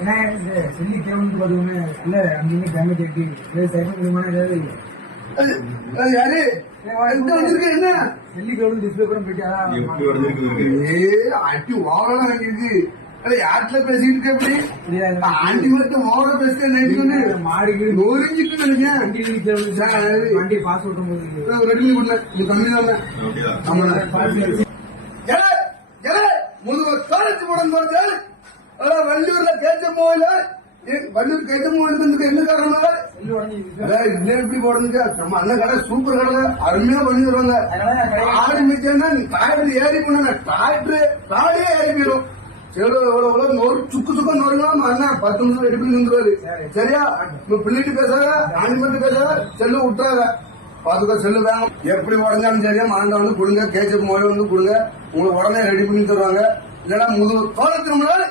ஏன்னா சொல்லி கேவலுக்கு பார்த்துக்கோங்க இல்ல அங்கேயுமே டேமேஜ் ஆகி சைக்கிள் மூலியமான ஏதாவது யாரு என்ன சொல்லி கேவலுக்கு டிஸ்பிளே கூட போயிட்டா அட்டி ஓவரா இருக்கு யார்கிட்ட பேசிட்டு எப்படி ஆண்டி மட்டும் ஓவரா பேசுறேன் மாடிக்கு நொறுங்கிட்டு நினைக்கிறேன் வண்டி பாஸ் ஓட்டும் போது ரெடி பண்ண கம்மி தானே முழுவதும் காலேஜ் போடும் போது வள்ளியூர்ல கேட்ட போயில வள்ளியூர் கேட்ட போயிட்டு என்ன காரணம் இல்ல எப்படி போடுங்க நம்ம அண்ணன் கடை சூப்பர் கடை அருமையா பண்ணி தருவாங்க ஆடி மிச்சா நீ டிராக்டர் ஏறி பண்ணுங்க டிராக்டரே ஏறி போயிடும் சரி எவ்வளவு நோறு சுக்கு சுக்க நோருங்களா அண்ணா 10 நிமிஷம் ரெடி பண்ணி நின்றுவாரு சரியா பிள்ளைட்டு பேசாத ஆண்டி மட்டும் பேசாத செல்லு விட்டுறாத பாத்துக்கோ செல்லு வேணும் எப்படி உடஞ்சாலும் சரியா மாண்டா வந்து கொடுங்க கேச்சப் மொழி வந்து கொடுங்க உங்களுக்கு உடனே ரெடி பண்ணி தருவாங்க இல்லன்னா முதுகு தோலத்திருமல